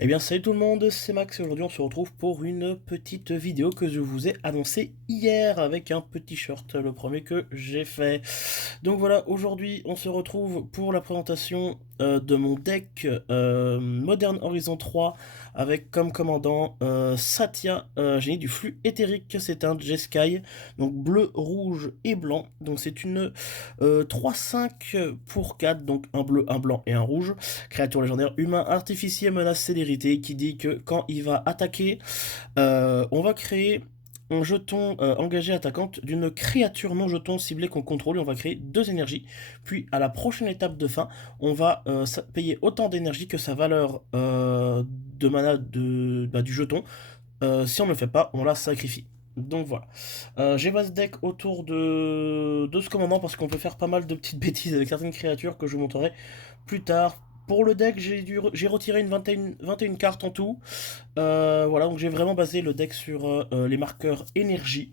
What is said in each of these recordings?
Eh bien salut tout le monde, c'est Max et aujourd'hui on se retrouve pour une petite vidéo que je vous ai annoncée hier avec un petit shirt, le premier que j'ai fait. Donc voilà, aujourd'hui on se retrouve pour la présentation de mon deck Modern Horizon 3 avec comme commandant Satya, génie du flux éthérique, c'est un Jeskai, donc bleu, rouge et blanc. Donc c'est une 3-5 pour 4, donc un bleu, un blanc et un rouge. Créature légendaire humain artificier menace célérité qui dit que quand il va attaquer, on va créer un jeton engagé attaquante d'une créature non jeton ciblée qu'on contrôle et on va créer 2 énergies. Puis à la prochaine étape de fin, on va payer autant d'énergie que sa valeur de mana du jeton. Si on ne le fait pas, on la sacrifie. Donc voilà. J'ai base deck autour de ce commandant parce qu'on peut faire pas mal de petites bêtises avec certaines créatures que je vous montrerai plus tard. Pour le deck, j'ai retiré une 21 cartes en tout. Voilà, donc j'ai vraiment basé le deck sur les marqueurs énergie.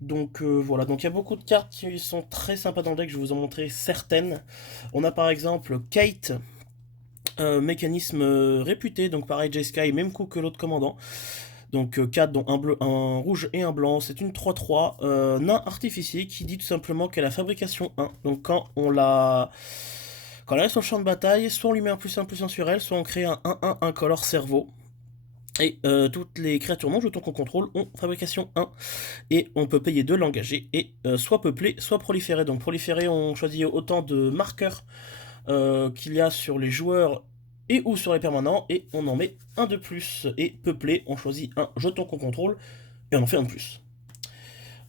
Donc voilà, donc il y a beaucoup de cartes qui sont très sympas dans le deck, je vais vous en montrer certaines. On a par exemple Kate, mécanisme réputé, donc pareil J-Sky, même coup que l'autre commandant. Donc 4 dont un bleu, un rouge et un blanc, c'est une 3-3 nain artificier qui dit tout simplement qu'elle a fabrication 1. Donc quand elle est sur le champ de bataille, soit on lui met un plus 1 sur elle, soit on crée un 1-1 incolore cerveau. Et toutes les créatures non jetons qu'on contrôle ont fabrication 1. Et on peut payer 2 l'engager et soit peupler, soit proliférer. Donc proliférer, on choisit autant de marqueurs qu'il y a sur les joueurs et ou sur les permanents, et on en met un de plus. Et peupler, on choisit un jeton qu'on contrôle, et on en fait un de plus.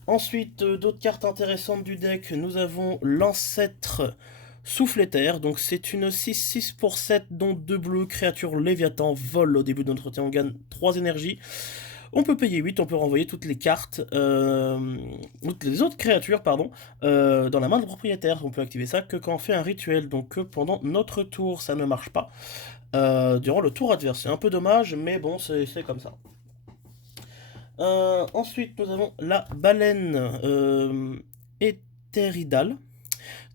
Ensuite, d'autres cartes intéressantes du deck, nous avons l'ancêtre Souffleterre, donc c'est une 6-6 pour 7, dont 2 bleus, créature Léviathan, vol au début de notre tour, on gagne 3 énergies. On peut payer 8, on peut renvoyer toutes les cartes, toutes les autres créatures, pardon, dans la main de propriétaire. On peut activer ça que quand on fait un rituel, donc que pendant notre tour, ça ne marche pas. Durant le tour adverse, c'est un peu dommage, mais bon, c'est comme ça. Ensuite, nous avons la baleine éthéridale.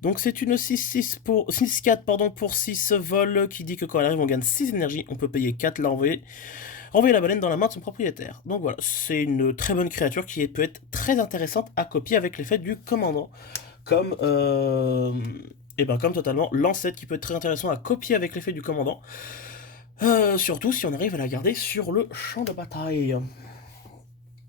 Donc c'est une 6-4 pardon, pour 6 vols qui dit que quand elle arrive on gagne 6 énergies, on peut payer 4, la renvoyer la baleine dans la main de son propriétaire. Donc voilà, c'est une très bonne créature qui peut être très intéressante à copier avec l'effet du commandant. Comme, comme totalement l'ancêtre qui peut être très intéressant à copier avec l'effet du commandant. Surtout si on arrive à la garder sur le champ de bataille.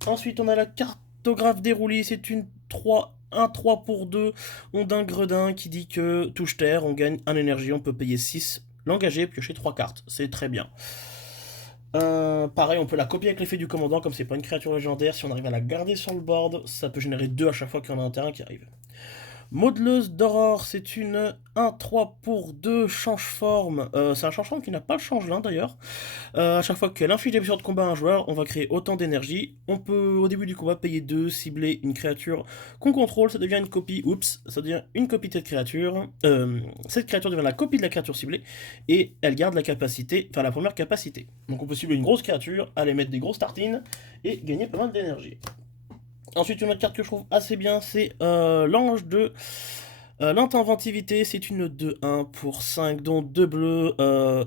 Ensuite, on a la cartographe déroulée, c'est une 3, un 3 pour 2, ondin gredin qui dit que touche terre, on gagne 1 énergie, on peut payer 6, l'engager, piocher 3 cartes, c'est très bien. Pareil, on peut la copier avec l'effet du commandant, comme c'est pas une créature légendaire, si on arrive à la garder sur le board, ça peut générer 2 à chaque fois qu'on a un terrain qui arrive. Modeleuse d'Aurore, c'est une 1-3 pour 2 change-forme. C'est un change-forme qui n'a pas le changelin d'ailleurs. À chaque fois qu'elle inflige des blessures de combat à un joueur, on va créer autant d'énergie. On peut au début du combat payer 2, cibler une créature qu'on contrôle, ça devient une copie. Oups, ça devient une copie de cette créature. Cette créature devient la copie de la créature ciblée et elle garde la capacité, enfin la première capacité. Donc on peut cibler une grosse créature, aller mettre des grosses tartines et gagner pas mal d'énergie. Ensuite, une autre carte que je trouve assez bien, c'est l'ange de l'intenventivité. C'est une 2-1 pour 5, dont 2 bleus,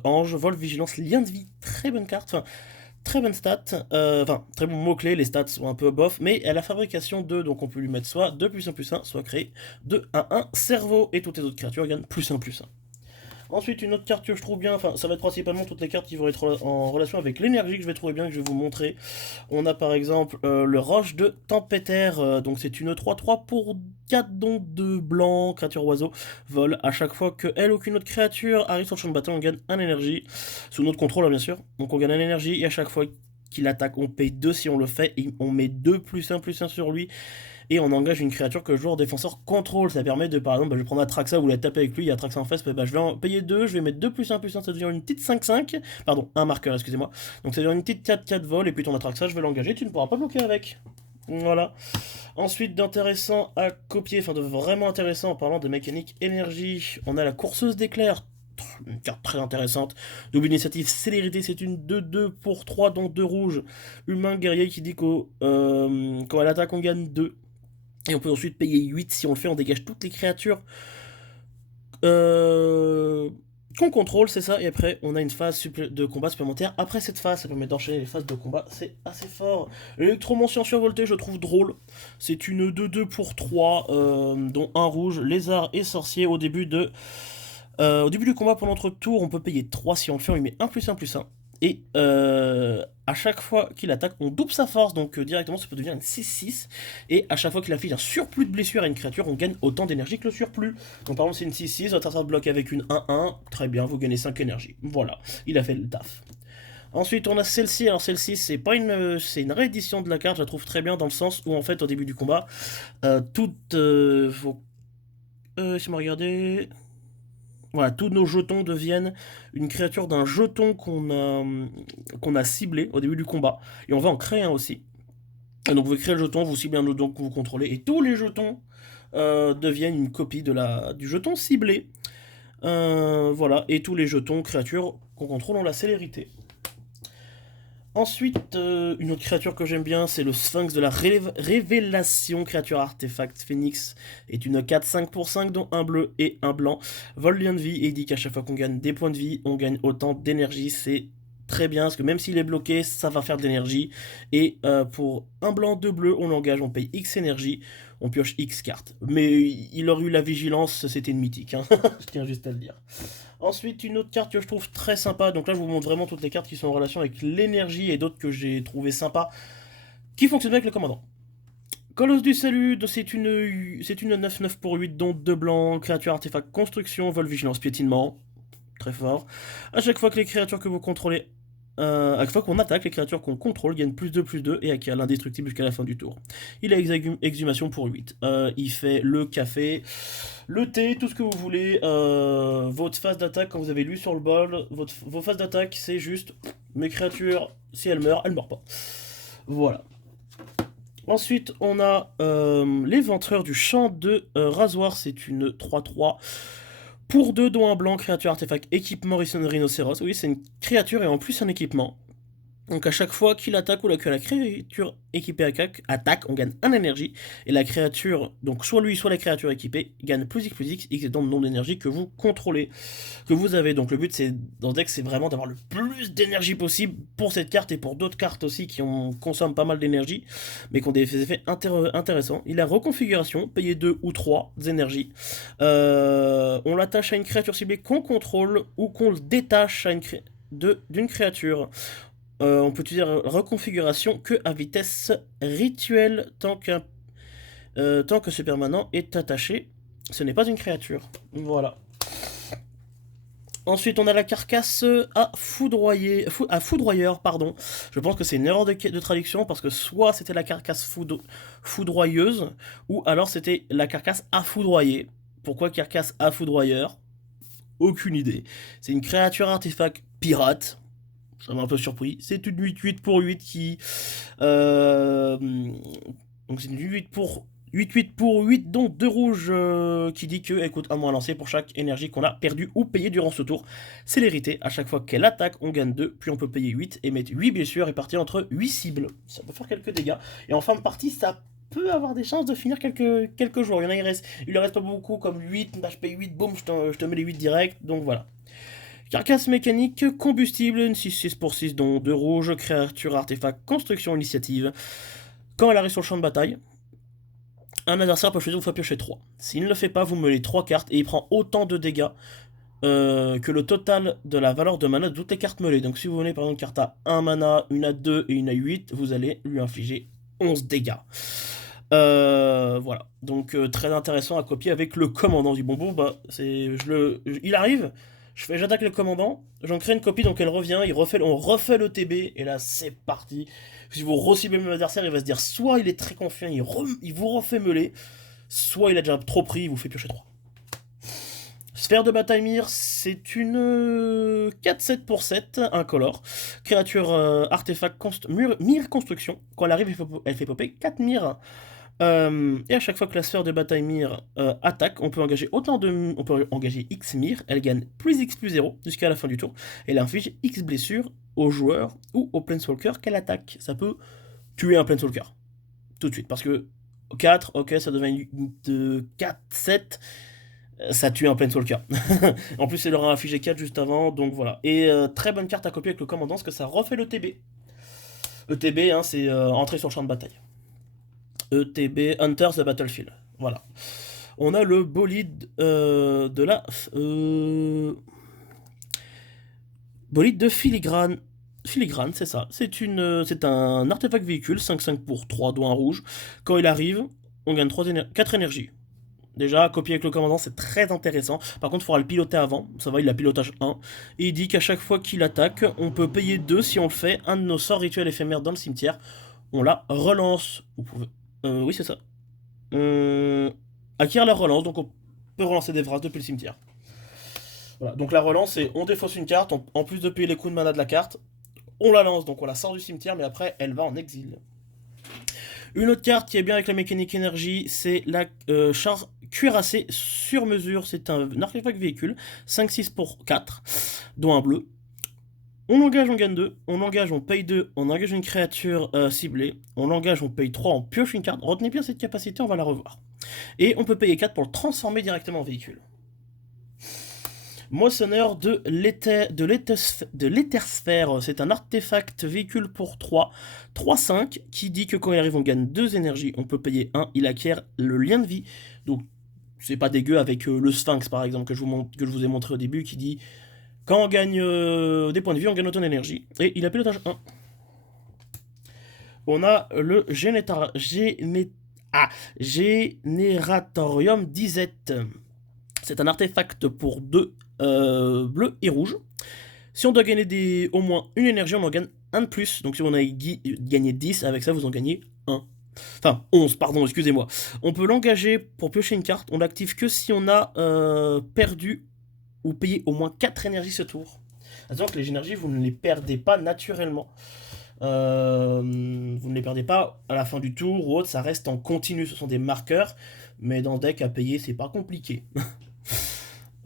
ange, vol, vigilance, lien de vie. Très bonne carte, enfin, très bonne stat. Enfin, très bon mot-clé, les stats sont un peu bof, mais elle a fabrication 2, donc on peut lui mettre soit 2 +1 +1, soit créer 2-1-1 cerveau, et toutes les autres créatures gagnent +1 +1. Ensuite, une autre carte que je trouve bien, enfin, ça va être principalement toutes les cartes qui vont être en relation avec l'énergie que je vais trouver bien, que je vais vous montrer. On a par exemple le Roche de Tempétaire, donc c'est une 3-3 pour 4 dons de blanc, créature oiseau, vol. À chaque fois que elle ou qu'une autre créature arrive sur le champ de bataille, on gagne 1 énergie, sous notre contrôle bien sûr. Donc on gagne 1 énergie, et à chaque fois qu'il attaque, on paye 2 si on le fait, et on met 2 +1 +1 sur lui, et on engage une créature que le joueur défenseur contrôle. Ça permet de, par exemple, je vais prendre Atraxa, vous la taper avec lui, il y a Atraxa en face, je vais en payer 2, je vais mettre 2 +1 +1, ça devient une petite 5-5, pardon, un marqueur, excusez-moi. Donc ça devient une petite 4-4 vol, et puis ton Atraxa, je vais l'engager, tu ne pourras pas bloquer avec. Voilà. Ensuite, d'intéressant à copier, enfin de vraiment intéressant en parlant de mécanique énergie, on a la courseuse d'éclairs. Une carte très intéressante. Double initiative, célérité, c'est une 2-2 pour 3, dont 2 rouges. Humain guerrier qui dit qu'au quand elle attaque, on gagne 2. Et on peut ensuite payer 8. Si on le fait, on dégage toutes les créatures. Euh, qu'on contrôle, c'est ça, et après on a une phase de combat supplémentaire. Après cette phase, ça permet d'enchaîner les phases de combat, c'est assez fort. L'électromotion survoltée, je trouve drôle. C'est une 2-2 pour 3, dont un rouge, lézard et sorcier au début du combat pour notre tour, on peut payer 3 si on le fait, on lui met 1+1+1. Et à chaque fois qu'il attaque, on double sa force, donc directement ça peut devenir une 6-6. Et à chaque fois qu'il affiche un surplus de blessure à une créature, on gagne autant d'énergie que le surplus. Donc par exemple c'est une 6-6, votre adversaire bloque avec une 1-1, très bien, vous gagnez 5 énergie. Voilà, il a fait le taf. Ensuite on a celle-ci, alors celle-ci c'est une réédition de la carte, je la trouve très bien dans le sens où en fait au début du combat, toutes vos... si on regarder... Voilà, tous nos jetons deviennent une créature d'un jeton qu'on a ciblé au début du combat. Et on va en créer un aussi. Et donc vous créez le jeton, vous ciblez un jeton que vous contrôlez, et tous les jetons deviennent une copie du jeton ciblé. Voilà, et tous les jetons créatures qu'on contrôle ont la célérité. Ensuite, une autre créature que j'aime bien, c'est le Sphinx de la Révélation. Créature artefact Phoenix est une 4-5 pour 5, dont un bleu et un blanc. Vol lien de vie, et il dit qu'à chaque fois qu'on gagne des points de vie, on gagne autant d'énergie. C'est très bien, parce que même s'il est bloqué, ça va faire de l'énergie. Et pour un blanc, deux bleus, on l'engage, on paye X énergie, on pioche X cartes. Mais il aurait eu la vigilance, c'était une mythique, hein. Je tiens juste à le dire. Ensuite, une autre carte que je trouve très sympa. Donc là, je vous montre vraiment toutes les cartes qui sont en relation avec l'énergie et d'autres que j'ai trouvé sympas, qui fonctionnent avec le commandant. Colosse du Salut, c'est une 9-9 pour 8, dont 2 blancs, créature artefact construction, vol vigilance piétinement. Très fort. À chaque fois que les créatures que vous contrôlez à chaque fois qu'on attaque, les créatures qu'on contrôle gagnent +2/+2 et acquièrent l'indestructible jusqu'à la fin du tour. Il a exhumation pour 8. Il fait le café, le thé, tout ce que vous voulez. Votre phase d'attaque, quand vous avez lu sur le bol, vos phases d'attaque, c'est juste mes créatures, si elles meurent pas. Voilà. Ensuite, on a l'éventreur du champ de rasoir, c'est une 3-3. Pour 2, dont un blanc, créature artefact, équipement rhinocéros. Oui, c'est une créature et en plus un équipement. Donc à chaque fois qu'il attaque ou que la créature équipée attaque, on gagne 1 énergie. Et la créature, donc soit lui, soit la créature équipée, gagne +X+X, X étant le nombre d'énergie que vous contrôlez, que vous avez. Donc le but dans le deck, c'est vraiment d'avoir le plus d'énergie possible pour cette carte et pour d'autres cartes aussi qui consomment pas mal d'énergie, mais qui ont des effets intéressants. Il a reconfiguration, payer 2 ou 3 d'énergie. On l'attache à une créature ciblée qu'on contrôle ou qu'on le détache à d'une créature. On peut utiliser la reconfiguration que à vitesse rituelle tant que ce permanent est attaché. Ce n'est pas une créature. Voilà. Ensuite, on a la carcasse à foudroyeur, pardon. Je pense que c'est une erreur de traduction parce que soit c'était la carcasse foudroyeuse ou alors c'était la carcasse à foudroyer. Pourquoi carcasse à foudroyeur? Aucune idée. C'est une créature artefact pirate. Ça m'a un peu surpris. C'est une 8-8 pour 8 qui... donc c'est une 8-8 pour 8, dont 2 rouges qui dit que, écoute, un moins lancé pour chaque énergie qu'on a perdue ou payée durant ce tour. C'est l'hérité. À chaque fois qu'elle attaque, on gagne 2, puis on peut payer 8 et mettre 8 blessures réparties entre 8 cibles. Ça peut faire quelques dégâts. Et en fin de partie, ça peut avoir des chances de finir quelques jours. Il y en a, il leur reste pas beaucoup, comme 8, bah, je paye 8, boum, je te mets les 8 direct. Donc voilà. Carcasse mécanique, combustible, une 6-6 pour 6, dont 2 rouges, créature, artefact, construction, initiative. Quand elle arrive sur le champ de bataille, un adversaire peut choisir de vous faire piocher 3. S'il ne le fait pas, vous mêlez 3 cartes et il prend autant de dégâts que le total de la valeur de mana de toutes les cartes mêlées. Donc si vous venez par exemple une carte à 1 mana, une à 2 et une à 8, vous allez lui infliger 11 dégâts. Voilà. Donc très intéressant à copier avec le commandant du bonbon. Bah, il arrive. J'attaque le commandant, j'en crée une copie, donc elle revient, on refait le TB, et là c'est parti. Si vous reciblez mon adversaire, il va se dire soit il est très confiant, il vous refait meuler, soit il a déjà trop pris, il vous fait piocher 3. Sphère de bataille Myr, c'est une 4-7 pour 7, incolore. Créature artefact Myr construction. Quand elle arrive, elle fait popper 4 Myr. Et à chaque fois que la sphère de bataille Myr attaque, on peut engager X Myr, elle gagne +X+0 jusqu'à la fin du tour, et elle inflige X blessures au joueur ou au Planeswalker qu'elle attaque. Ça peut tuer un Planeswalker, tout de suite, parce que 4, ok, ça devient de 4, 7, Ça tue un Planeswalker. En plus, il leur a infligé 4 juste avant, donc voilà. Et très bonne carte à copier avec le commandant, parce que ça refait le TB. ETB, hein, c'est entrer sur le champ de bataille. ETB, Hunter the Battlefield. Voilà. On a le bolide de la... bolide de filigrane. Filigrane, c'est ça. C'est un artefact véhicule, 5/5 pour 3, dont un rouge. Quand il arrive, on gagne 4 énergies. Déjà, copier avec le commandant, c'est très intéressant. Par contre, il faudra le piloter avant. Ça va, il a pilotage 1. Et il dit qu'à chaque fois qu'il attaque, on peut payer 2 si on le fait. Un de nos sorts rituels éphémères dans le cimetière. On la relance. Vous pouvez... oui, c'est ça. Acquiert la relance, donc on peut relancer des phrases depuis le cimetière. Voilà, donc la relance, c'est on défausse une carte, en plus de payer les coups de mana de la carte, on la lance, donc on la sort du cimetière, mais après, elle va en exil. Une autre carte qui est bien avec la mécanique énergie, c'est la char cuirassée sur mesure. C'est un artefact véhicule, 5/6 pour 4, dont un bleu. On l'engage, on gagne 2. On l'engage, on paye 2. On engage une créature ciblée. On l'engage, on paye 3. On pioche une carte. Retenez bien cette capacité, on va la revoir. Et on peut payer 4 pour le transformer directement en véhicule. Moissonneur de l'éthersphère, c'est un artefact véhicule pour 3, 3/5, qui dit que quand il arrive on gagne 2 énergies, on peut payer 1, il acquiert le lien de vie, donc c'est pas dégueu avec le Sphinx par exemple que je vous ai montré au début, qui dit quand on gagne des points de vie, on gagne autant d'énergie, et il a pilotage 1. On a le Génératorium d'Izette. C'est un artefact pour 2 bleu et rouge. Si on doit gagner au moins une énergie, on en gagne un de plus. Donc si on a gagné 10, avec ça vous en gagnez 1. Enfin, 11, pardon, excusez-moi. On peut l'engager pour piocher une carte. On l'active que si on a perdu ou payé au moins 4 énergies ce tour. Attention que les énergies, vous ne les perdez pas naturellement. Vous ne les perdez pas à la fin du tour ou autre, ça reste en continu. Ce sont des marqueurs. Mais dans le deck à payer, c'est pas compliqué.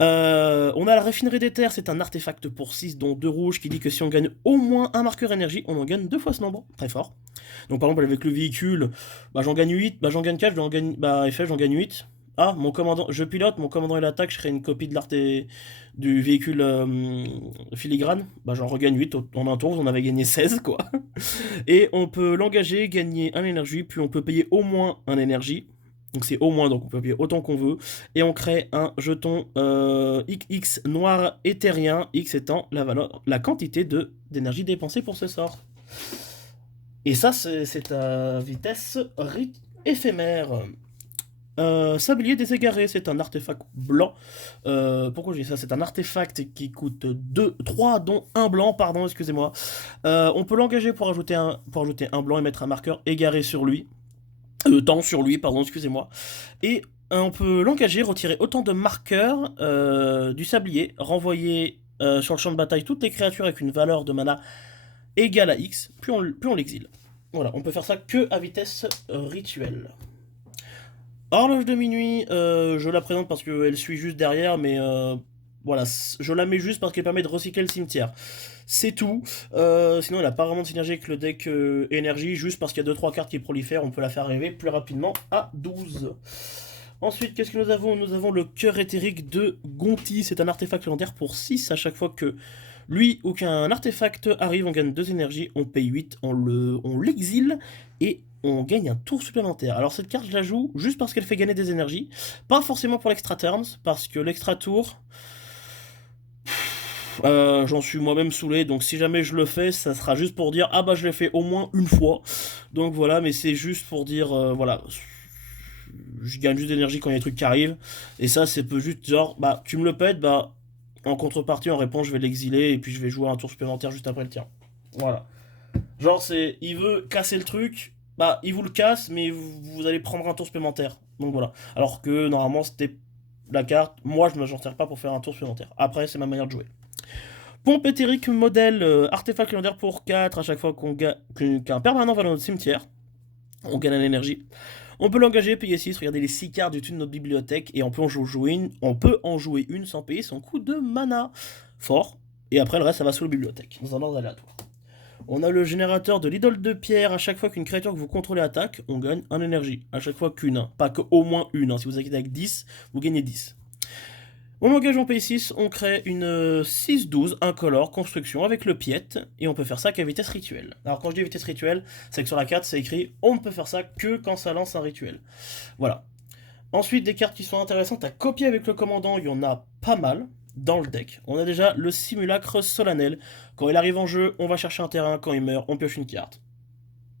On a la raffinerie des terres, c'est un artefact pour 6, dont 2 rouges, qui dit que si on gagne au moins un marqueur énergie, on en gagne 2 fois ce nombre, très fort. Donc par exemple avec le véhicule, bah j'en gagne 8, bah j'en gagne 4, FF j'en gagne 8. Ah, mon commandant, je pilote, mon commandant il attaque, je crée une copie de du véhicule filigrane, bah j'en regagne 8 en un tour, on avait gagné 16 quoi. Et on peut l'engager, gagner un énergie, puis on peut payer au moins un énergie. Donc c'est au moins, donc on peut payer autant qu'on veut. Et on crée un jeton XX noir éthérien, X étant la quantité d'énergie dépensée pour ce sort. Et ça, c'est à vitesse éphémère. Sablier des égarés, c'est un artefact blanc. Pourquoi je dis ça? C'est un artefact qui coûte 3, dont un blanc, pardon, excusez-moi. On peut l'engager pour ajouter un blanc et mettre un marqueur égaré sur lui. Temps sur lui, pardon, excusez-moi. Et on peut l'engager, retirer autant de marqueurs du sablier, renvoyer sur le champ de bataille toutes les créatures avec une valeur de mana égale à X, puis on l'exile. Voilà, on peut faire ça que à vitesse rituelle. Horloge de minuit, je la présente parce qu'elle suit juste derrière, mais voilà, je la mets juste parce qu'elle permet de recycler le cimetière. C'est tout. Sinon, elle n'a pas vraiment de synergie avec le deck énergie, juste parce qu'il y a 2-3 cartes qui prolifèrent, on peut la faire arriver plus rapidement à 12. Ensuite, qu'est-ce que nous avons? Nous avons le cœur éthérique de Gonti. C'est un artefact légendaire pour 6 à chaque fois que lui ou qu'un artefact arrive, on gagne 2 énergies, on paye 8, on l'exile et on gagne un tour supplémentaire. Alors cette carte, je la joue juste parce qu'elle fait gagner des énergies. Pas forcément pour l'extra turns, parce que l'extra tour... j'en suis moi-même saoulé, donc si jamais je le fais, ça sera juste pour dire ah bah je l'ai fait au moins une fois. Donc voilà, mais c'est juste pour dire voilà, je gagne juste d'énergie quand il y a des trucs qui arrivent. Et ça, c'est peu juste genre bah tu me le pètes, bah en contrepartie, en réponse, je vais l'exiler et puis je vais jouer un tour supplémentaire juste après le tien. Voilà. Genre il veut casser le truc, bah il vous le casse, mais vous allez prendre un tour supplémentaire. Donc voilà. Alors que normalement c'était la carte, moi je ne m'en sers pas pour faire un tour supplémentaire. Après, c'est ma manière de jouer. Pompe éthérique modèle artefact légendaire pour 4 à chaque fois qu'un permanent va dans notre cimetière. On gagne en énergie. On peut l'engager, payer 6, regardez les 6 cartes du dessus de notre bibliothèque et on peut en jouer une sans payer son coût de mana. Fort. Et après le reste ça va sous la bibliothèque, dans un ordre aléatoire. On a le générateur de l'idole de pierre. À chaque fois qu'une créature que vous contrôlez attaque, on gagne en énergie. À chaque fois qu'une, pas qu'au moins une. Si vous attaquez avec 10, vous gagnez 10. On engage on paye 6, on crée une 6-12 incolore construction avec le piette, et on peut faire ça qu'à vitesse rituelle. Alors quand je dis vitesse rituelle, c'est que sur la carte c'est écrit on ne peut faire ça que quand ça lance un rituel. Voilà. Ensuite, des cartes qui sont intéressantes à copier avec le commandant, il y en a pas mal dans le deck. On a déjà le simulacre solennel. Quand il arrive en jeu, on va chercher un terrain, quand il meurt, on pioche une carte.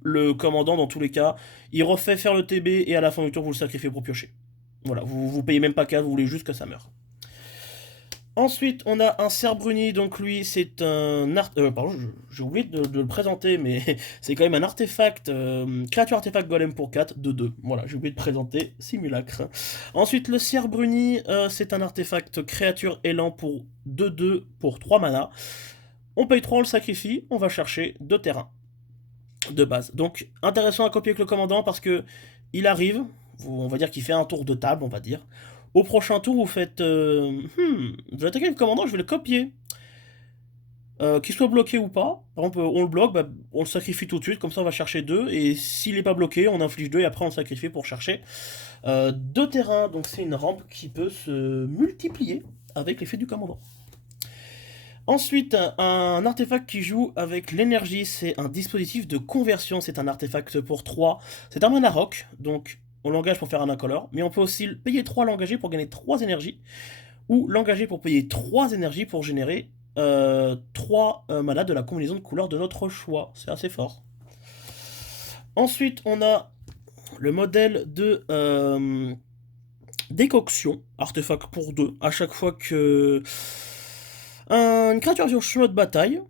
Le commandant, dans tous les cas, il refait faire le TB et à la fin du tour, vous le sacrifiez pour piocher. Voilà, vous payez même pas 4, vous voulez juste que ça meure. Ensuite, on a un cerf bruni, donc lui, c'est un pardon, j'ai oublié de le présenter, mais c'est quand même un artefact, créature artefact golem pour 4, de 2. Voilà, j'ai oublié de présenter, simulacre. Ensuite, le cerf bruni, c'est un artefact créature élan pour 2-2 pour 3 mana. On paye 3, on le sacrifie, on va chercher 2 terrains de base. Donc, intéressant à copier avec le commandant parce que il arrive, on va dire qu'il fait un tour de table, on va dire. Au prochain tour, vous faites... je vais attaquer le commandant, je vais le copier. Qu'il soit bloqué ou pas. Par exemple, on le bloque, bah, on le sacrifie tout de suite, comme ça on va chercher 2. Et s'il n'est pas bloqué, on inflige 2 et après on le sacrifie pour chercher 2 terrains. Donc c'est une rampe qui peut se multiplier avec l'effet du commandant. Ensuite, un artefact qui joue avec l'énergie, c'est un dispositif de conversion. C'est un artefact pour 3. C'est un mana rock, donc on l'engage pour faire un incolore, mais on peut aussi payer 3 l'engager pour gagner 3 énergies, ou l'engager pour payer 3 énergies pour générer 3 mana de la combinaison de couleurs de notre choix. C'est assez fort. Ensuite, on a le modèle de décoction, artefact pour 2. À chaque fois que une créature sur chemin de bataille,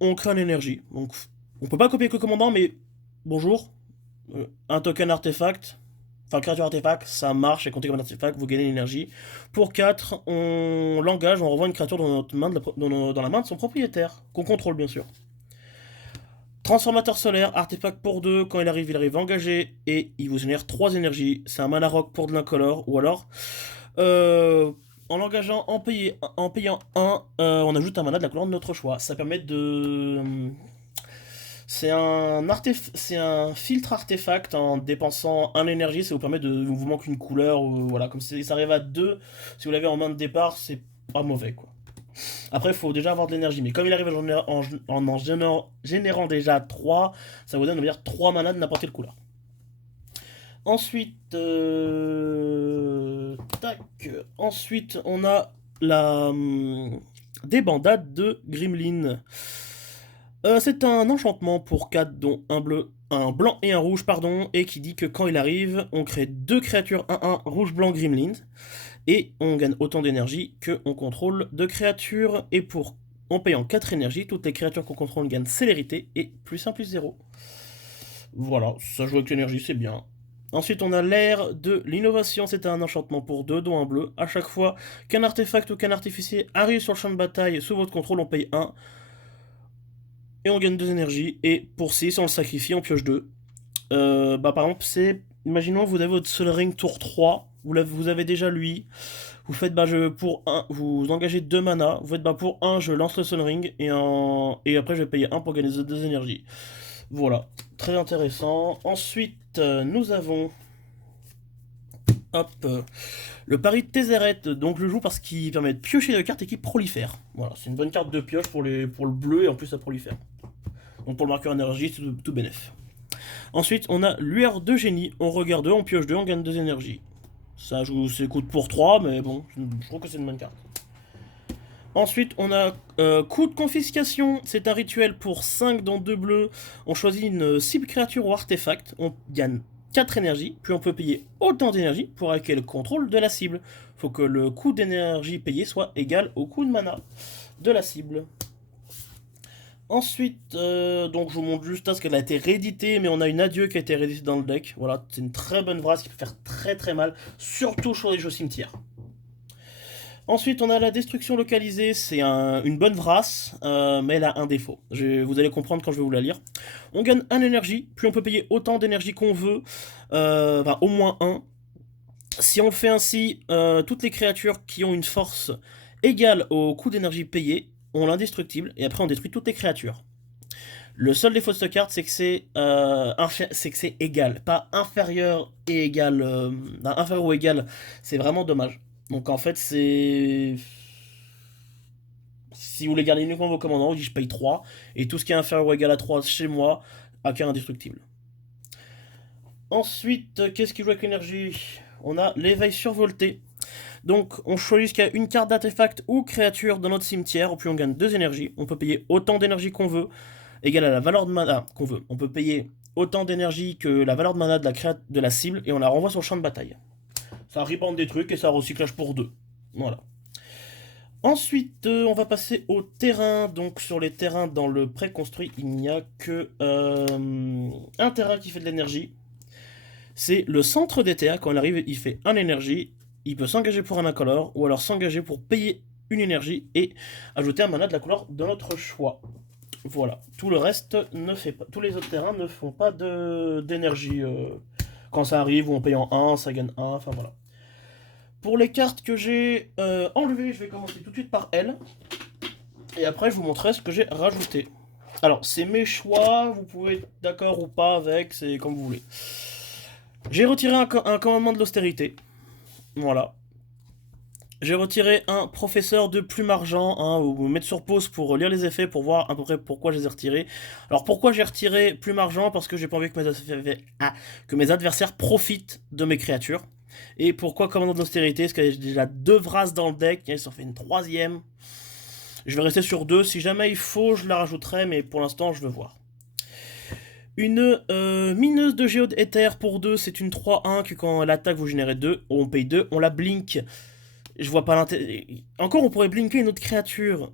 on crée une énergie. Donc, on peut pas copier avec le commandant, mais bonjour, un token artefact, enfin créature artefact, ça marche, et compté comme un artefact, vous gagnez l'énergie. Pour 4, on l'engage, on renvoie une créature dans, notre main dans la main de son propriétaire, qu'on contrôle bien sûr. Transformateur solaire, artefact pour 2, quand il arrive engagé, et il vous génère 3 énergies. C'est un mana rock pour de l'incolore, ou alors, en l'engageant, en payant 1, on ajoute un mana de la couleur de notre choix. Ça permet de... C'est un filtre artefact en dépensant un énergie, ça vous permet de... Vous manque une couleur, voilà, comme si ça arrive à 2, si vous l'avez en main de départ, c'est pas mauvais, quoi. Après, il faut déjà avoir de l'énergie, mais comme il arrive en générant déjà 3, ça vous donne, on va dire, 3 mana de n'importe quelle couleur. Ensuite, Ensuite, on a la débandade de Grimlin. C'est un enchantement pour 4, dont un blanc et un rouge, pardon, et qui dit que quand il arrive, on crée 2 créatures 1-1 rouge-blanc Grimlin, et on gagne autant d'énergie qu'on contrôle de créatures, et en payant 4 énergies, toutes les créatures qu'on contrôle gagnent célérité et +1/+0. Voilà, ça joue avec l'énergie, c'est bien. Ensuite, on a l'air de l'innovation, c'est un enchantement pour 2, dont un bleu. À chaque fois qu'un artefact ou qu'un artificier arrive sur le champ de bataille sous votre contrôle, on paye 1. Et on gagne 2 énergies. Et pour 6, on le sacrifie, on pioche 2. Par exemple, imaginons vous avez votre Sol Ring tour 3, vous avez déjà lui. Vous faites pour 1, vous engagez 2 mana. Vous faites pour 1, je lance le Sol Ring. Et après, je vais payer 1 pour gagner 2 énergies. Voilà, très intéressant. Ensuite, nous avons le pari de Tézéret. Donc je le joue parce qu'il permet de piocher de cartes et qui prolifère. Voilà, c'est une bonne carte de pioche pour le bleu et en plus ça prolifère. Donc pour le marqueur énergie, c'est tout bénef. Ensuite, on a lueur de génie. On regarde 2, on pioche 2, on gagne 2 énergies. Ça joue, c'est coûte pour 3, mais bon, je trouve que c'est une bonne carte. Ensuite, on a coup de confiscation. C'est un rituel pour 5 dans 2 bleus. On choisit une cible créature ou artefact. On gagne 4 énergies. Puis on peut payer autant d'énergie pour acquérir le contrôle de la cible. Faut que le coût d'énergie payé soit égal au coût de mana de la cible. Ensuite, donc je vous montre juste ce qu'elle a été rééditée, mais on a une adieu qui a été rééditée dans le deck. Voilà, c'est une très bonne vrasse qui peut faire très très mal, surtout sur les jeux cimetières. Ensuite, on a la destruction localisée, c'est une bonne vrasse, mais elle a un défaut. Vous allez comprendre quand je vais vous la lire. On gagne 1 énergie, puis on peut payer autant d'énergie qu'on veut, au moins 1. Si on le fait ainsi, toutes les créatures qui ont une force égale au coût d'énergie payé ont l'indestructible, et après on détruit toutes les créatures. Le seul défaut de cette carte, c'est que c'est égal, pas inférieur et égal. Inférieur ou égal, c'est vraiment dommage. Donc en fait, c'est... Si vous voulez garder uniquement vos commandants, je paye 3. Et tout ce qui est inférieur ou égal à 3 chez moi acquiert indestructible. Ensuite, qu'est-ce qui joue avec l'énergie? On a l'éveil survolté. Donc, on choisit qu'il y a une carte d'artefact ou créature dans notre cimetière, puis on gagne 2 énergies. On peut payer autant d'énergie qu'on veut, égal à la valeur de mana qu'on veut. On peut payer autant d'énergie que la valeur de mana de la cible, et on la renvoie sur le champ de bataille. Ça rebande des trucs et ça recyclage pour 2. Voilà. Ensuite, on va passer au terrain. Donc, sur les terrains dans le préconstruit, il n'y a que un terrain qui fait de l'énergie. C'est le centre des terres. Quand il arrive, il fait 1 énergie. Il peut s'engager pour un incolore ou alors s'engager pour payer une énergie et ajouter un mana de la couleur de notre choix. Voilà. Tout le reste ne fait pas. Tous les autres terrains ne font pas d'énergie. Quand ça arrive, ou en payant 1, ça gagne 1. Enfin voilà. Pour les cartes que j'ai enlevées, je vais commencer tout de suite par elles. Et après, je vous montrerai ce que j'ai rajouté. Alors, c'est mes choix. Vous pouvez être d'accord ou pas avec. C'est comme vous voulez. J'ai retiré un commandement de l'austérité. Voilà. J'ai retiré un professeur de plume argent, hein, ou mettre sur pause pour lire les effets, pour voir à peu près pourquoi je les ai retirés. Alors pourquoi j'ai retiré plume argent? Parce que j'ai pas envie que mes adversaires profitent de mes créatures. Et pourquoi commandant d'austérité? Parce qu'il y a déjà 2 Vras dans le deck, ils s'en fait une 3e. Je vais rester sur 2, si jamais il faut je la rajouterai, mais pour l'instant je veux voir. Une mineuse de géode éther pour 2, c'est une 3-1 que quand elle attaque vous générez 2, on paye 2, on la blink. Je vois pas l'intérêt. Encore, on pourrait blinker une autre créature.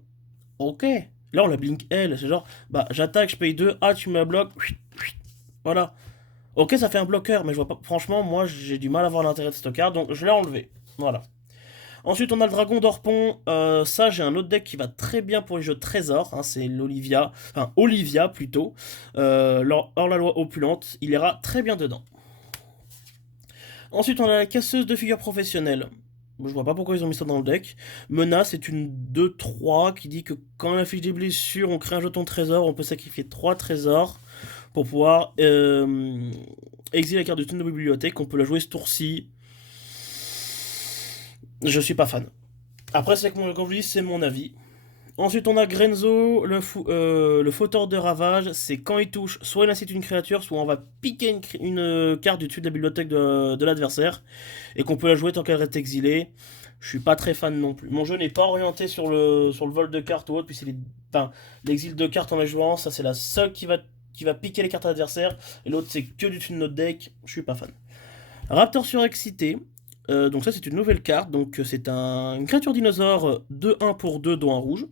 Ok. Là, on la blink elle. C'est genre, bah, j'attaque, je paye 2. Ah, tu me la bloques. Voilà. Ok, ça fait un bloqueur, mais je vois pas. Franchement, moi, j'ai du mal à voir l'intérêt de cette carte, donc je l'ai enlevé. Voilà. Ensuite, on a le dragon d'Orpon. Ça, j'ai un autre deck qui va très bien pour les jeux de trésor. Hein, c'est l'Olivia. Enfin, Olivia plutôt. Hors la loi opulente. Il ira très bien dedans. Ensuite, on a la casseuse de figures professionnelles. Je vois pas pourquoi ils ont mis ça dans le deck. Menace c'est une 2-3 qui dit que quand on affiche des blessures, on crée un jeton trésor, on peut sacrifier 3 trésors pour pouvoir exiler la carte de toute nos bibliothèques. On peut la jouer ce tour-ci. Je suis pas fan. Après, c'est comme je vous dis, c'est mon avis. Ensuite, on a Grenzo, le fauteur de ravage. C'est quand il touche, soit il incite une créature, soit on va piquer une carte du dessus de la bibliothèque de l'adversaire. Et qu'on peut la jouer tant qu'elle reste exilée. Je suis pas très fan non plus. Mon jeu n'est pas orienté sur le vol de cartes ou autre. Puis c'est l'exil de cartes en la jouant. Ça, c'est la seule qui va piquer les cartes à l'adversaire. Et l'autre, c'est que du dessus de notre deck. Je suis pas fan. Raptor surexcité. Donc ça c'est une nouvelle carte, donc c'est une créature dinosaure 2-1 pour 2 dont un rouge,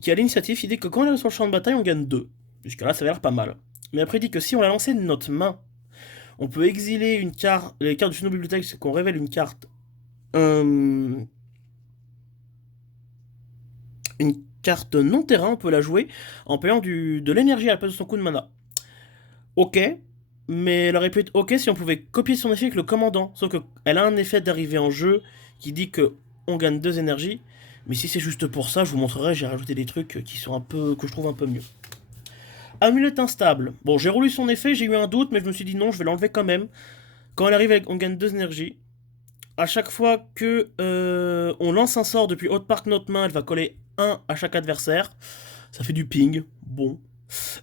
qui a l'initiative, il dit que quand elle est sur le champ de bataille on gagne 2. Jusqu'à là ça a l'air pas mal. Mais après il dit que si on la lançait de notre main, on peut exiler les cartes de nos bibliothèques, c'est qu'on révèle une carte non terrain, on peut la jouer en payant de l'énergie à la place de son coup de mana. Ok, mais elle aurait pu être ok si on pouvait copier son effet avec le commandant. Sauf qu'elle a un effet d'arrivée en jeu qui dit que on gagne 2 énergies. Mais si c'est juste pour ça, je vous montrerai, j'ai rajouté des trucs qui sont que je trouve un peu mieux. Amulette instable. Bon, j'ai relu son effet, j'ai eu un doute, mais je me suis dit non, je vais l'enlever quand même. Quand elle arrive, on gagne 2 énergies. À chaque fois que on lance un sort depuis haute part de notre main, elle va coller 1 à chaque adversaire. Ça fait du ping. Bon.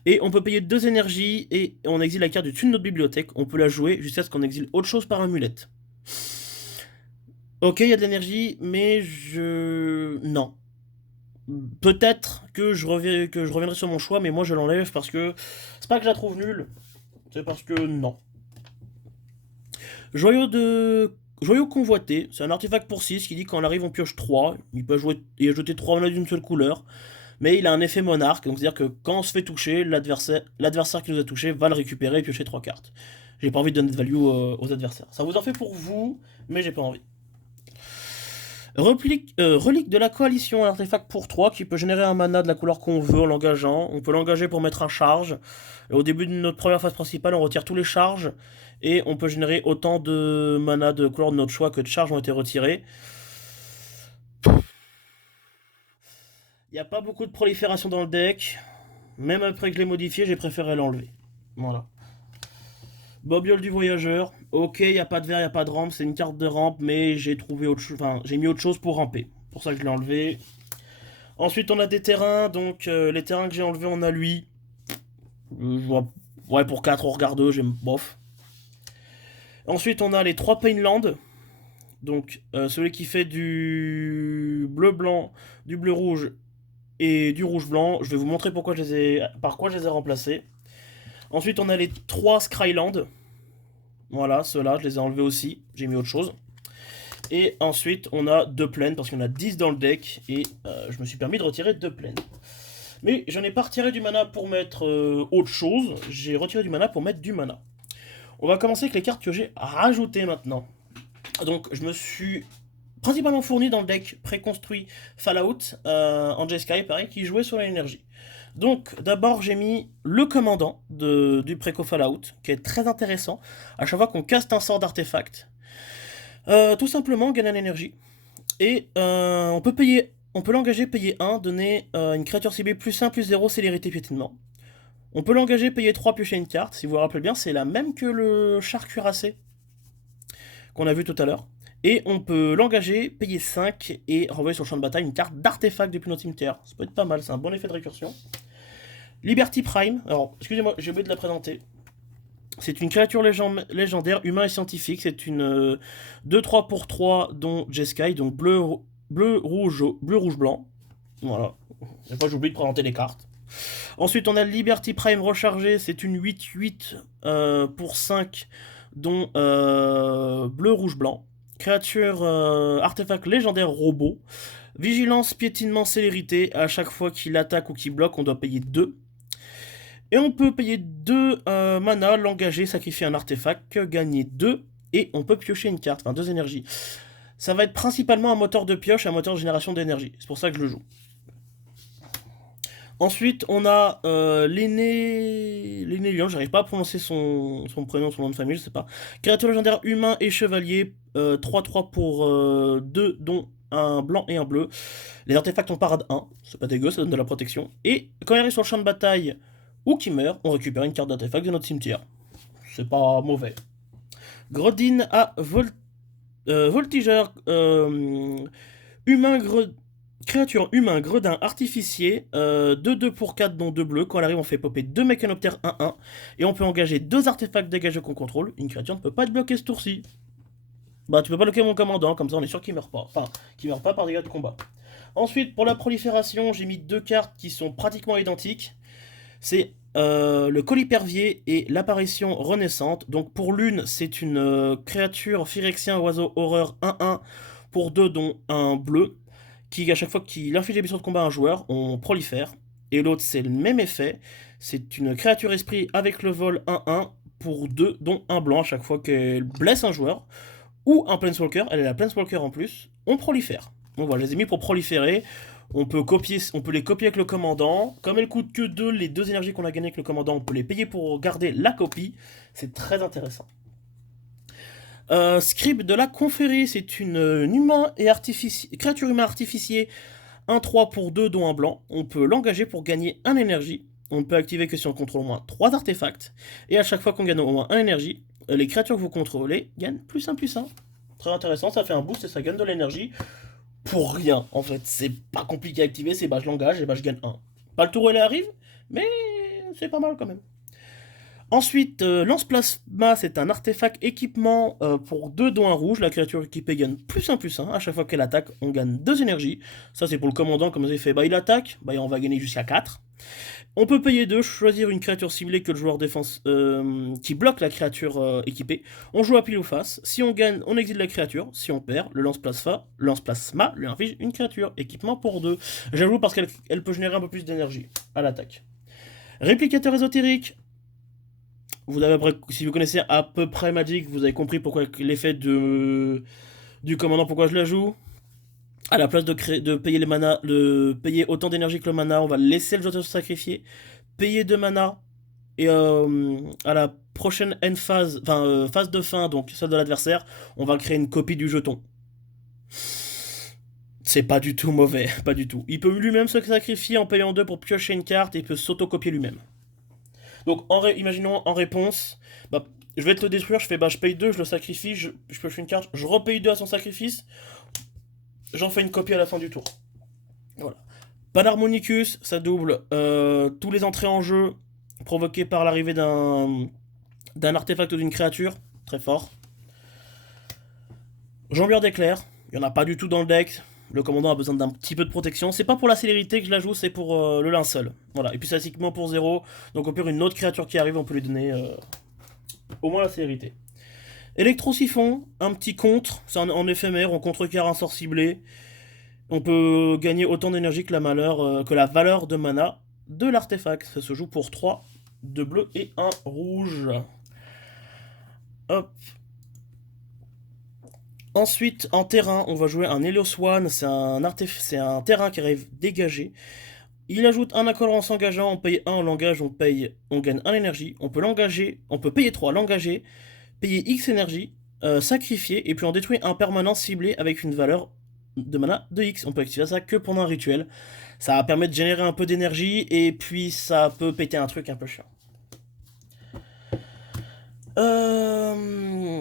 Et on peut payer 2 énergies et on exile la carte du dessus de notre bibliothèque. On peut la jouer jusqu'à ce qu'on exile autre chose par amulette. Ok, il y a de l'énergie, mais non. Peut-être que je reviendrai sur mon choix, mais moi je l'enlève parce que... C'est pas que je la trouve nulle, c'est parce que non. Joyau convoité, c'est un artefact pour 6 qui dit quand on arrive on pioche 3. Il peut jouer et ajouter 3 mana d'une seule couleur. Mais il a un effet monarque, donc c'est-à-dire que quand on se fait toucher, l'adversaire qui nous a touché va le récupérer et piocher 3 cartes. J'ai pas envie de donner de value aux adversaires. Ça vous en fait pour vous, mais j'ai pas envie. Relique de la coalition, un artefact pour 3 qui peut générer un mana de la couleur qu'on veut en l'engageant. On peut l'engager pour mettre un charge. Et au début de notre première phase principale, on retire tous les charges. Et on peut générer autant de mana de couleur de notre choix que de charges ont été retirées. Il n'y a pas beaucoup de prolifération dans le deck. Même après que je l'ai modifié, j'ai préféré l'enlever. Voilà. Bobiole du voyageur. Ok, il n'y a pas de verre, il n'y a pas de rampe, c'est une carte de rampe, mais j'ai trouvé autre chose. Enfin, j'ai mis autre chose pour ramper. Pour ça que je l'ai enlevé. Ensuite, on a des terrains. Donc, les terrains que j'ai enlevés, on a lui. Ouais, pour 4 on regarde eux, j'aime bof. Ensuite, on a les 3 Painland. Donc, celui qui fait du bleu-blanc, du bleu-rouge et du rouge-blanc. Je vais vous montrer par quoi je les ai remplacés. Ensuite, on a les 3 Skryland. Voilà, ceux-là, je les ai enlevés aussi. J'ai mis autre chose. Et ensuite, on a 2 plaines, parce qu'on a 10 dans le deck. Et je me suis permis de retirer 2 plaines. Mais je n'ai pas retiré du mana pour mettre autre chose. J'ai retiré du mana pour mettre du mana. On va commencer avec les cartes que j'ai rajoutées maintenant. Donc, je me suis principalement fourni dans le deck préconstruit Fallout en Jeskai, pareil, qui jouait sur l'énergie. Donc, d'abord, j'ai mis le commandant du préco Fallout, qui est très intéressant. À chaque fois qu'on caste un sort d'artefact, tout simplement, on gagne en énergie. Et on peut l'engager, payer 1, donner une créature ciblée plus 1, plus 0, célérité, piétinement. On peut l'engager, payer 3, piocher une carte. Si vous vous rappelez bien, c'est la même que le char cuirassé qu'on a vu tout à l'heure. Et on peut l'engager, payer 5 et renvoyer sur le champ de bataille une carte d'artefact depuis notre cimetière. Ça peut être pas mal, c'est un bon effet de récursion. Liberty Prime, alors excusez-moi, j'ai oublié de la présenter. C'est une créature légendaire, humain et scientifique. C'est une 2-3 pour 3, dont Jeskai, donc bleu, rouge, blanc. Voilà. Et pas, j'ai oublié de présenter les cartes. Ensuite, on a Liberty Prime rechargé. C'est une 8-8 pour 5, dont bleu, rouge, blanc. Créature artefact légendaire robot. Vigilance, piétinement, célérité. À chaque fois qu'il attaque ou qu'il bloque, on doit payer 2. Et on peut payer 2 mana, l'engager, sacrifier un artefact, gagner 2. Et on peut piocher une carte, enfin 2 énergies. Ça va être principalement un moteur de pioche et un moteur de génération d'énergie. C'est pour ça que je le joue. Ensuite, on a l'aîné lion, j'arrive pas à prononcer son prénom, son nom de famille, je sais pas. Créature légendaire humain et chevalier, 3-3 pour 2, dont un blanc et un bleu. Les artefacts ont parade 1, c'est pas dégueu, ça donne de la protection. Et quand il arrive sur le champ de bataille ou qu'il meurt, on récupère une carte d'artefact de notre cimetière. C'est pas mauvais. Grodin à voltigeur, humain créature humain gredin artificier, 2-2 pour 4 dont 2 bleus. Quand elle arrive, on fait popper 2 mécanoptères 1-1. Et on peut engager 2 artefacts dégagés qu'on contrôle. Une créature ne peut pas être bloquée ce tour-ci. Bah, tu peux pas bloquer mon commandant, comme ça on est sûr qu'il meurt pas. Enfin, qu'il meurt pas par dégâts de combat. Ensuite, pour la prolifération, j'ai mis 2 cartes qui sont pratiquement identiques. C'est le colipervier et l'apparition renaissante. Donc pour l'une, c'est une créature phyrexien oiseau horreur 1-1 pour 2 dont un bleu, qui à chaque fois qu'il inflige des blessures de combat à un joueur, on prolifère. Et l'autre, c'est le même effet. C'est une créature esprit avec le vol 1-1 pour 2 dont un blanc à chaque fois qu'elle blesse un joueur. Ou un Planeswalker, elle est la Planeswalker en plus, on prolifère. Donc voilà, je les ai mis pour proliférer. On peut les copier avec le commandant. Comme elles coûtent que 2, les 2 énergies qu'on a gagnées avec le commandant, on peut les payer pour garder la copie. C'est très intéressant. Scribe de la confrérie, c'est une créature humain artificier, 1-3 pour 2 dont un blanc. On peut l'engager pour gagner 1 énergie. On ne peut activer que si on contrôle au moins 3 artefacts. Et à chaque fois qu'on gagne au moins 1 énergie, les créatures que vous contrôlez gagnent plus 1. Très intéressant, ça fait un boost et ça gagne de l'énergie. Pour rien, en fait, c'est pas compliqué à activer, c'est bah je l'engage et bah je gagne 1. Pas le tour où elle arrive, mais c'est pas mal quand même. Ensuite, lance plasma, c'est un artefact équipement pour 2 dont un rouge. La créature équipée gagne plus 1. À chaque fois qu'elle attaque, on gagne 2 énergies. Ça, c'est pour le commandant, comme vous avez fait. Bah, il attaque, bah, on va gagner jusqu'à 4. On peut payer 2, choisir une créature ciblée que le joueur défense qui bloque la créature équipée. On joue à pile ou face. Si on gagne, on exile la créature. Si on perd, le lance-plasma lui inflige une créature. Équipement pour 2. J'avoue parce qu'elle peut générer un peu plus d'énergie à l'attaque. Réplicateur ésotérique. Si vous connaissez à peu près Magic, vous avez compris pourquoi l'effet du commandant, pourquoi je la joue. À la place de payer les mana, de payer autant d'énergie que le mana, on va laisser le joueur se sacrifier, payer 2 mana, et à la prochaine end phase, phase de fin, donc celle de l'adversaire, on va créer une copie du jeton. C'est pas du tout mauvais, pas du tout. Il peut lui-même se sacrifier en payant 2 pour piocher une carte et il peut s'autocopier lui-même. Donc, imaginons en réponse, bah, je vais te le détruire, je fais bah je paye 2, je le sacrifie, je pioche une carte, je repaye 2 à son sacrifice, j'en fais une copie à la fin du tour. Voilà. Panharmonicus, ça double tous les entrées en jeu provoquées par l'arrivée d'un artefact ou d'une créature, très fort. Jambière d'éclair, il n'y en a pas du tout dans le deck. Le commandant a besoin d'un petit peu de protection. C'est pas pour la célérité que je la joue, c'est pour le linceul. Voilà. Et puis c'est typiquement pour 0. Donc au pire, une autre créature qui arrive, on peut lui donner au moins la célérité. Électro-siphon, un petit contre. C'est en éphémère, on contrecarre un sort ciblé. On peut gagner autant d'énergie que la valeur de mana de l'artefact. Ça se joue pour 3, 2 bleus et 1 rouge. Hop. Ensuite, en terrain, on va jouer un Helios One, c'est un terrain qui arrive dégagé. Il ajoute un accoleur en s'engageant, on paye 1, on l'engage, on gagne 1 énergie. On peut l'engager, on peut payer 3, l'engager, payer X énergie, sacrifier, et puis on détruit un permanent ciblé avec une valeur de mana de X. On peut activer ça que pendant un rituel. Ça permet de générer un peu d'énergie, et puis ça peut péter un truc un peu chiant.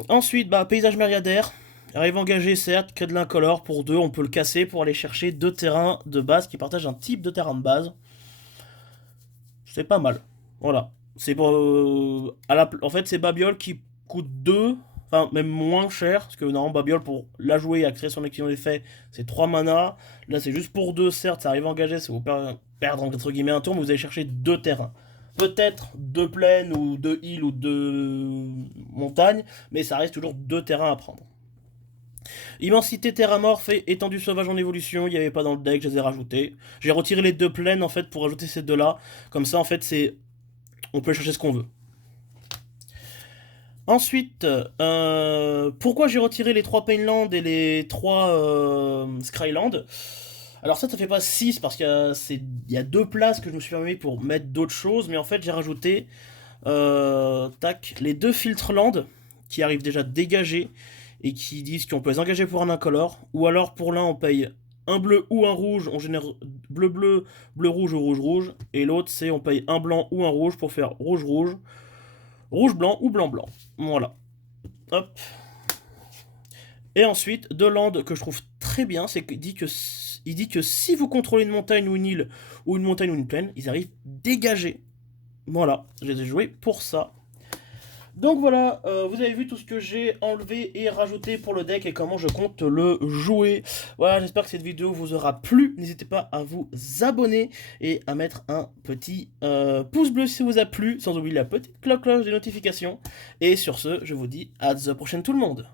Ensuite, paysage myriadaire. Arrive engagé, certes, crée de l'incolore pour 2, on peut le casser pour aller chercher 2 terrains de base qui partagent un type de terrain de base. C'est pas mal. Voilà. C'est pour. En fait, c'est Babiole qui coûte 2, enfin même moins cher, parce que normalement Babiole pour la jouer et à créer son équilibre d'effet, c'est 3 mana. Là, c'est juste pour 2, certes, ça arrive engagé, c'est vous perdre entre guillemets un tour, mais vous allez chercher 2 terrains. Peut-être 2 plaines ou 2 îles ou 2 montagnes, mais ça reste toujours 2 terrains à prendre. Immensité terramorphe et étendue sauvage en évolution, il n'y avait pas dans le deck, je les ai rajoutés. J'ai retiré les 2 plaines en fait pour rajouter ces 2 là. Comme ça en fait on peut chercher ce qu'on veut. Ensuite, pourquoi j'ai retiré les 3 Painland et les 3 Scryland? Alors ça fait pas 6 parce qu'il y a 2 places que je me suis permis pour mettre d'autres choses, mais en fait j'ai rajouté les 2 Filtreland qui arrivent déjà dégagés et qui disent qu'on peut les engager pour un incolore, ou alors pour l'un on paye un bleu ou un rouge, on génère bleu-bleu, bleu-rouge ou rouge-rouge, et l'autre c'est on paye un blanc ou un rouge pour faire rouge-rouge, rouge-blanc ou blanc-blanc. Voilà. Hop. Et ensuite, de land que je trouve très bien, c'est qu'il dit que si vous contrôlez une montagne ou une île, ou une montagne ou une plaine, ils arrivent dégagés. Voilà, je les ai joués pour ça. Donc voilà, vous avez vu tout ce que j'ai enlevé et rajouté pour le deck et comment je compte le jouer. Voilà, j'espère que cette vidéo vous aura plu. N'hésitez pas à vous abonner et à mettre un petit pouce bleu si ça vous a plu, sans oublier la petite cloche des notifications. Et sur ce, je vous dis à la prochaine tout le monde.